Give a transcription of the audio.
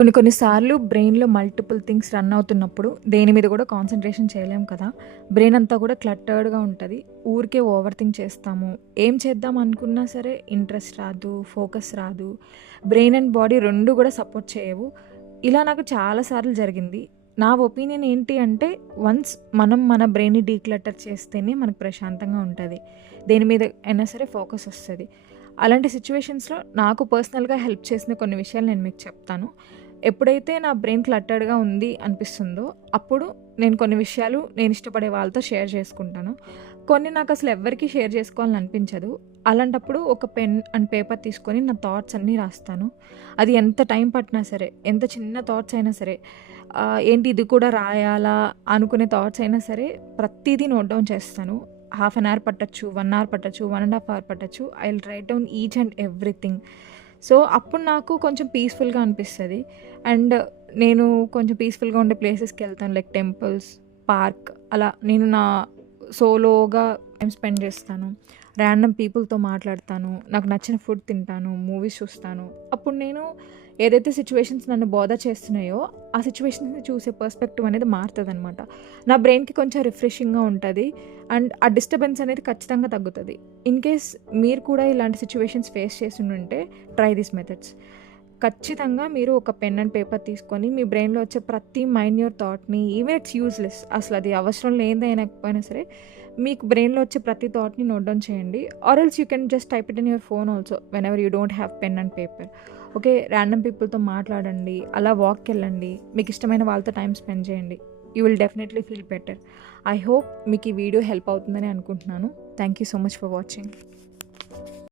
కొన్ని బ్రెయిన్‌లో multiple things run అవుతున్నప్పుడు దేని మీద కూడా కాన్సంట్రేషన్ చేయలేం కదా! బ్రెయిన్ అంతా కూడా క్లట్టర్డ్‌గా ఉంటది. ఊరికే ఓవర్ థింక్ చేస్తాము. ఏం చేద్దాం అనుకున్నా సరే ఇంట్రెస్ట్ రాదు, ఫోకస్ రాదు. బ్రెయిన్ అండ్ బాడీ 2 కూడా సపోర్ట్ చేయవు. ఇలా నాకు చాలా సార్లు జరిగింది. నా ఒపీనియన్ ఏంటి అంటే వన్స్ మనం మన బ్రెయిన్‌ని డీక్లటర్ చేస్తేనే మనకు ప్రశాంతంగా ఉంటది. దేని మీద అయినా సరే ఫోకస్ వస్తది. అలాంటి సిట్యుయేషన్స్‌లో నాకు పర్సనల్‌గా హెల్ప్ చేసిన కొన్ని విషయాలు నేను మీకు చెప్తాను. ఎప్పుడైతే నా బ్రెయిన్ క్లట్టర్డ్‌గా ఉంది అనిపిస్తుందో, అప్పుడు నేను కొన్ని విషయాలు నేను ఇష్టపడే వాళ్ళతో షేర్ చేసుకుంటాను. కొన్ని నాకసలు ఎవ్వరికీ షేర్ చేసుకోవాలని అనిపించదు. అలాంటప్పుడు ఒక పెన్ అండ్ పేపర్ తీసుకొని నా థాట్స్ అన్నీ రాస్తాను. అది ఎంత టైం పట్టినా సరే, ఎంత చిన్న థాట్స్ అయినా సరే, ఏంటి ఇది కూడా రాయాలా అనుకునే థాట్స్ అయినా సరే, ప్రతీదీ నోట్ డౌన్ చేస్తాను. హాఫ్ అన్ అవర్ పట్టొచ్చు, 1 అవర్ పట్టొచ్చు, 1 ½ అవర్ పట్టొచ్చు. I will write down each and everything. So, అప్పుడు నాకు కొంచెం పీస్‌ఫుల్‌గా అనిపిస్తది. అండ్ నేను కొంచెం పీస్‌ఫుల్‌గా ఉండే ప్లేసెస్‌కెళ్తాను. లైక్ టెంపుల్స్, పార్క్ అలా నేను నా సోలోగా టైమ్ స్పెండ్ చేస్తాను. ర్యాండమ్ పీపుల్‌తో మాట్లాడతాను. నాకు నచ్చిన ఫుడ్ తింటాను. మూవీస్ చూస్తాను. అప్పుడు నేను ఏదైతే సిట్యుయేషన్స్ నన్ను బాదర్ చేస్తున్నాయో, ఆ సిట్యుయేషన్స్‌ని చూసే పర్స్పెక్టివ్ అనేది మారుతదనమాట. నా బ్రెయిన్‌కి కొంచెం రిఫ్రెషింగ్‌గా ఉంటది. అండ్ ఆ డిస్టర్బెన్స్ అనేది ఖచ్చితంగా తగ్గుతది. ఇన్ కేస్ మీరు కూడా ఇలాంటి సిట్యుయేషన్స్ ఫేస్ చేసుండుంటే ట్రై థీస్ మెథడ్స్. ఖచ్చితంగా మీరు ఒక పెన్ అండ్ పేపర్ తీసుకొని మీ బ్రెయిన్‌లో వచ్చే ప్రతి మైన్యూర్ థాట్‌ని ఈవెన్ ఇట్స్ యూజ్‌లెస్ అసలది అవసరం లేనిదైనకపోయినా సరే, మీకు బ్రెయిన్‌లో వచ్చే ప్రతి థాట్‌ని నోట్ డౌన్ చేయండి. Or else you can just type it in your phone also whenever you don't have pen and paper. Okay. Random పీపుల్‌తో మాట్లాడండి. అలా వాక్‌కెళ్ళండి. మీకిష్టమైన వాళ్ళతో టైమ్ స్పెండ్ చేయండి. You will definitely feel better. I hope మీకు ఈ వీడియో హెల్ప్ అవుతుందని అనుకుంటున్నాను. Thank you so much for watching.